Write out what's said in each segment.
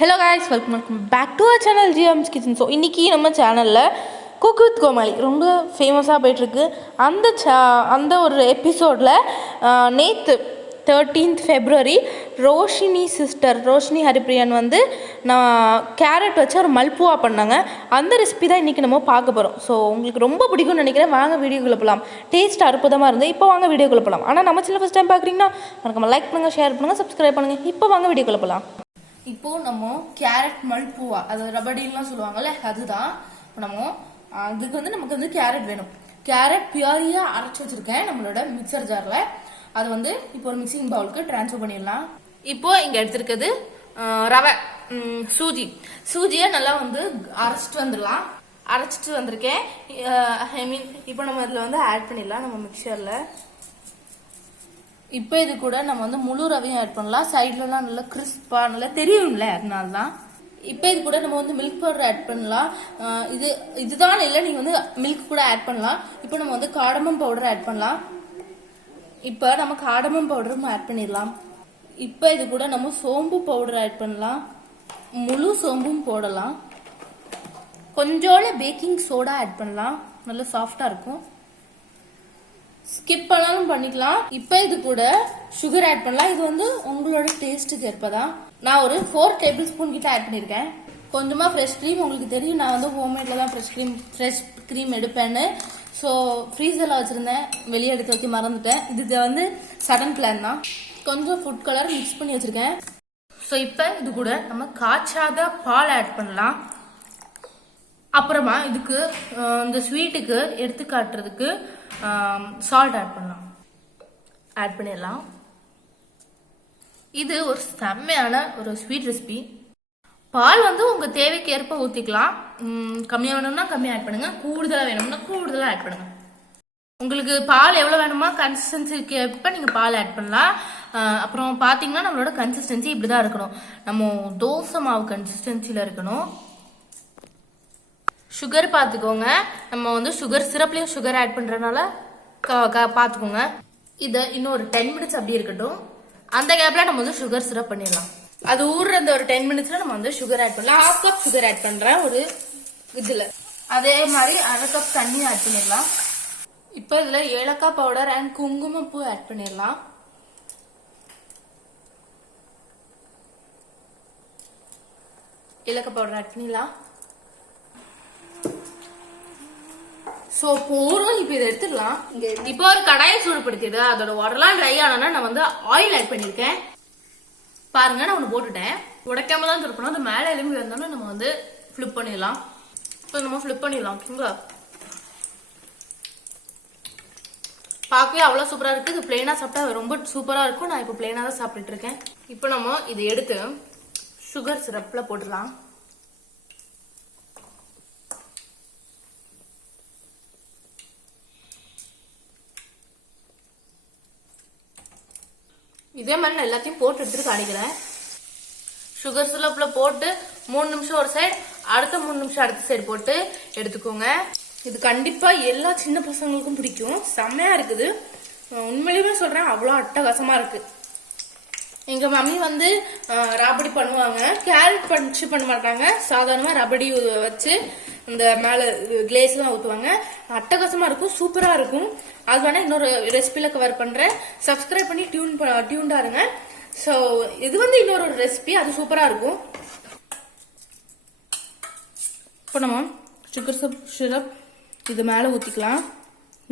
Hello guys, welcome back to our channel GM's Kitchen. So இன்னைக்கு நம்ம சேனல்ல cook with கோமாளி ரொம்ப ஃபேமஸாக போயிட்டுருக்கு. அந்த ஒரு எபிசோடில் நேற்று 13th February ரோஷினி ஹரிப்ரியான் வந்து நான் கேரட் வச்சு ஒரு மல்புவா பண்ணாங்க. அந்த ரெசிபி தான் இன்றைக்கி நம்ம பார்க்க போகிறோம். ஸோ உங்களுக்கு ரொம்ப பிடிக்கும்னு நினைக்கிறேன். வாங்க வீடியோக்குள்ளே போகலாம். டேஸ்ட் அற்புதமாக இருந்தது. இப்போ வாங்க வீடியோக்குள்ளே போகலாம். ஆனால் நம்ம சேனல் ஃபஸ்ட் டைம் பார்க்குறீங்கன்னா மறக்காம லைக் பண்ணுங்கள், ஷேர் பண்ணுங்கள், சப்ஸ்கிரைப் பண்ணுங்கள். இப்போ வாங்க வீடியோக்குள்ளே போகலாம். இப்போ நம்ம கேரட் மல்புவா, அது ரபடின்லாம் சொல்லுவாங்கல்ல, அதுதான். இப்போ நம்ம அதுக்கு வந்து நமக்கு வந்து கேரட் வேணும். கேரட் பியூரியா அரைச்சி வச்சிருக்கேன் நம்மளோட மிக்சர் ஜார்ல. அது வந்து இப்போ ஒரு மிக்சிங் பவுலுக்கு டிரான்ஸ்ஃபர் பண்ணிடலாம். இப்போ இங்க எடுத்திருக்கிறது ரவை, சூஜியை நல்லா வந்து அரைச்சிட்டு வந்துடலாம். அரைச்சிட்டு வந்திருக்கேன். ஐ மீன் இப்போ நம்ம இதுல வந்து ஆட் பண்ணிடலாம் நம்ம மிக்சர்ல. இப்போ இது கூட நம்ம வந்து முழு ரவையும் ஆட் பண்ணலாம். சைட்லலாம் நல்லா கிறிஸ்பா நல்லா தெரியும்ல, அதனால தான். இப்போ இது கூட நம்ம வந்து மில்க் பவுடர் ஆட் பண்ணலாம். இதுதான் இல்லை, நீங்க வந்து மில்க் கூட ஆட் பண்ணலாம். இப்போ நம்ம வந்து காடமம் பவுடர் ஆட் பண்ணலாம். இப்போ நம்ம காடமம் பவுடரும் ஆட் பண்ணிடலாம். இப்போ இது கூட நம்ம சோம்பு பவுடர் ஆட் பண்ணலாம். முழு சோம்பும் போடலாம். கொஞ்சோட பேக்கிங் சோடா ஆட் பண்ணலாம், நல்லா சாஃப்டா இருக்கும். ஸ்கிப் பண்ணாலும் பண்ணிக்கலாம். இப்போ இது கூட சுகர் ஆட் பண்ணலாம். இது வந்து உங்களோட டேஸ்ட்டுக்கு ஏற்பதான். நான் ஒரு 4 டேபிள் ஸ்பூன் கிட்ட ஆட் பண்ணிருக்கேன். கொஞ்சமா ஃப்ரெஷ் க்ரீம், உங்களுக்கு தெரியும் நான் வந்து ஹோம்மேட்ல தான் ஃப்ரெஷ் க்ரீம் எடுப்பேன்னு. ஸோ ஃப்ரீசர்ல வச்சிருந்தேன், வெளியே எடுத்து வைக்க மறந்துட்டேன். இது வந்து சடன் பிளான் தான். கொஞ்சம் ஃபுட் கலர் மிக்ஸ் பண்ணி வச்சிருக்கேன். ஸோ இப்போ இது கூட நம்ம காய்ச்சாத பால் ஆட் பண்ணலாம். அப்புறமா இதுக்கு இந்த ஸ்வீட்டுக்கு எடுத்து காட்டுறதுக்கு சால்ட் ஆட் பண்ணலாம். ஆட் பண்ணிடலாம். இது ஒரு செம்மையான ஒரு ஸ்வீட் ரெசிபி. பால் வந்து உங்க தேவைக்கு ஏற்ப ஊத்திக்கலாம். கம்மியா வேணும்னா கம்மியா ஆட் பண்ணுங்க, கூடுதலா வேணும்னா கூடுதலா ஆட் பண்ணுங்க. உங்களுக்கு பால் எவ்வளவு வேணுமோ கன்சிஸ்டன்சிக்கு ஏற்ப நீங்க பால் ஆட் பண்ணலாம். அப்புறம் பாத்தீங்கன்னா நம்மளோட கன்சிஸ்டன்சி இப்படிதான் இருக்கணும். நம்ம தோசை மாவு கன்சிஸ்டன்சில இருக்கணும். சுகர் பார்த்துக்கோங்க. நம்ம வந்து சுகர் சிரப்லயும் சுகர் ஆட் பண்றதுனால பார்த்துக்கோங்க. இதை இன்னும் ஒரு 10 மினிட்ஸ் அப்படி இருக்கட்டும். அந்த கேப்ல நம்ம வந்து சுகர் சிரப் பண்ணிடலாம். அது ஊறுற அந்த ஒரு 10 மினிட்ஸ்ல நம்ம வந்து சுகர் ஆட் பண்ணலாம். 1/2 கப் சுகர் ஆட் பண்றேன் ஒரு இதுல. அதே மாதிரி 1/2 கப் தண்ணி ஆட் பண்ணிடலாம். இப்போ இதுல ஏலக்காய் பவுடர் அண்ட் குங்குமப்பூ ஆட் பண்ணிடலாம். ஏலக்காய் பவுடர் ஆட் பண்ணிடலாம். சோ போறோம். இப்ப இதை எடுத்துக்கலாம். இப்போ ஒரு கடாயை சூடுபடுத்திடு. அதோட வாட்டர்லாம் ட்ரை ஆனா நான் வந்து ஆயில் ஆட் பண்ணிருக்கேன். பாருங்க, நான் ஒண்ணு போட்டுட்டேன். உடைக்காம தான் திருப்பணும். அது மேல எலும்பி வந்தோம்னா நம்ம வந்து ஃபிளிப் பண்ணிடலாம். இப்போ நம்ம ஃபிளிப் பண்ணிடலாம். ஓகேங்களா? பார்க்கவே அவ்வளவு சூப்பரா இருக்கு. இது பிளெயினா சாப்பிட்டா ரொம்ப சூப்பரா இருக்கும். நான் இப்போ பிளெயினா தான் சாப்பிட்டுட்டு இருக்கேன். இப்போ நம்ம இதை எடுத்து சுகர் சிரப்ல போட்டுடலாம். இதே மாதிரி நான் எல்லாத்தையும் போட்டு எடுத்துட்டு காணிக்கிறேன். சுகர் சிரப்ல போட்டு 3 நிமிஷம் ஒரு சைடு, அடுத்த 3 நிமிஷம் அடுத்த சைடு போட்டு எடுத்துக்கோங்க. இது கண்டிப்பா எல்லா சின்ன பசங்களுக்கும் பிடிக்கும். செம்மையா இருக்குது. உண்மையிலுமே சொல்றேன், அவ்வளவு அட்டகாசமா இருக்கு. எங்க மம்மி வந்து ரபடி பண்ணுவாங்க. கேரட் பஞ்சு பண்ண மாட்டாங்க. சாதாரணமா ரபடி வச்சு இந்த மேல கிளேஸ் எல்லாம் ஊத்துவாங்க. அட்டகாசமா இருக்கும், சூப்பரா இருக்கும். அது வேணா இன்னொரு ரெசிபில கவர் பண்றேன். சப்ஸ்கிரைப் பண்ணி டியூன்டா இருங்க. சோ இது வந்து இன்னொரு ரெசிபி, அது சூப்பரா இருக்கும். இப்போ நம்ம சுகர் சிரப் இது மேல ஊத்திக்கலாம்.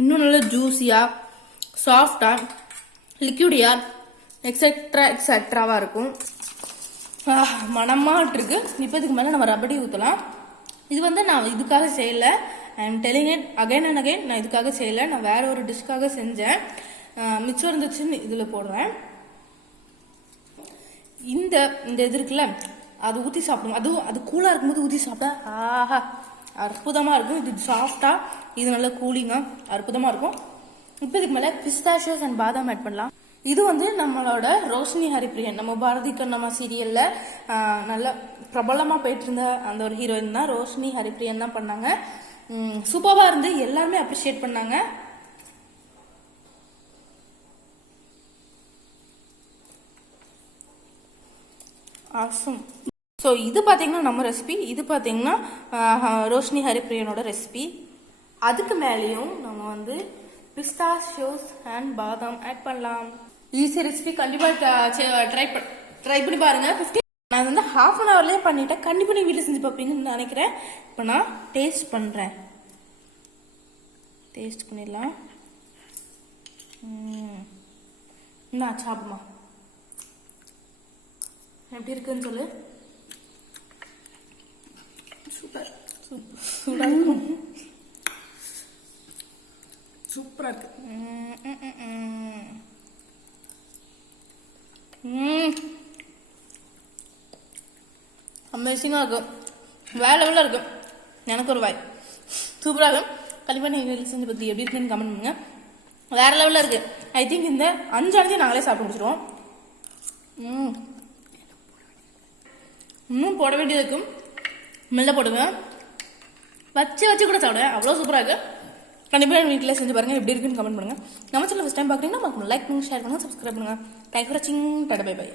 இன்னும் நல்ல ஜூசியா, சாஃப்டா, லிக்யூடியா, எக்ஸெட்ராவா இருக்கும். மனமாட்டு இருக்கு. இப்போ இதுக்கு மேல நம்ம ரபடி ஊத்தலாம். இது வந்து நான் இதுக்காக செய்யல. I am telling it again and again. நான் இதுக்காக செய்யல, நான் வேற ஒரு டிஷ்காக செஞ்சேன். மிச்சம் இருந்துச்சுன்னு இதுல போடுறேன். இந்த இது இருக்குல்ல, அது ஊத்தி சாப்பிடுங்க. அது கூலா இருக்கும்போது ஊத்தி சாப்பிட்டா ஆஹா அற்புதமா இருக்கும். இது சாஃப்டா, இது நல்ல கூலிங்கா அற்புதமா இருக்கும். இப்போ இதுக்கு மேல பிஸ்தாஷியோஸ் அண்ட் பாதாம் ஆட் பண்ணலாம். இது வந்து நம்மளோட ரோஷினி ஹரிப்ரியன், நம்ம பாரதி கண்ணம்மா சீரியல்ல நல்ல பிரபலமா போயிட்டு இருந்த அந்த ஒரு ஹீரோயின் தான் ரோஷினி ஹரிப்ரியன் தான் பண்ணாங்க. சூப்பரா இருந்து எல்லாருமே அப்ரிஷியேட் பண்ணாங்க. ஆசம். ஸோ இது பார்த்தீங்கன்னா நம்ம ரெசிபி, இது பார்த்தீங்கன்னா ரோஷினி ஹரிப்ரியனோட ரெசிபி. அதுக்கு மேலேயும் நம்ம வந்து பிஸ்தாஷியோஸ் அண்ட் பாதாம் ஆட் பண்ணலாம். ஈஸி ரெசிபி, கண்டிப்பாக ட்ரை பண்ணி பாருங்க. 15 நான் வந்து ½ அன் ஹவர்லேயே பண்ணிட்டேன். கண்டிப்பாக நீ வீட்டில் செஞ்சு பார்ப்பீங்கன்னு நினைக்கிறேன். இப்போ நான் டேஸ்ட் பண்ணுறேன். டேஸ்ட் பண்ணிடலாம். என்ன சாப்பிடுமா, எப்படி இருக்குன்னு சொல்லு. சூப்பர், சூப்பராக இருக்கும், சூப்பராக இருக்கு. அமேசிங்காக இருக்கும், வேற லெவலில் இருக்கும். எனக்கு ஒரு வாய் சூப்பராக இருக்கும். கண்டிப்பாக நீங்கள் வீட்டில் செஞ்சு பற்றி எப்படி இருக்குன்னு கமெண்ட் பண்ணுங்க. வேற லெவலில் இருக்கு. ஐ திங்க் இந்த 5 நாங்களே சாப்பிட்டு முடிச்சிடுவோம். இன்னும் போட வேண்டியது இருக்கும், மெல்ல போடுவேன். வச்சு கூட சாப்பிடுவேன், அவ்வளோ சூப்பராக இருக்கு. கண்டிப்பாக வீட்டில் செஞ்சு பாருங்க, எப்படி இருக்குன்னு கமெண்ட் பண்ணுங்க. நம்ம சேனல் ஃபர்ஸ்ட் டைம் பார்க்குறீங்கன்னா லைக் பண்ணுங்க, ஷேர் பண்ணுங்க, சப்ஸ்கிரைப் பண்ணுங்க. தேங்க்ஸ் ஃபார் வாட்சிங். Tata bye by.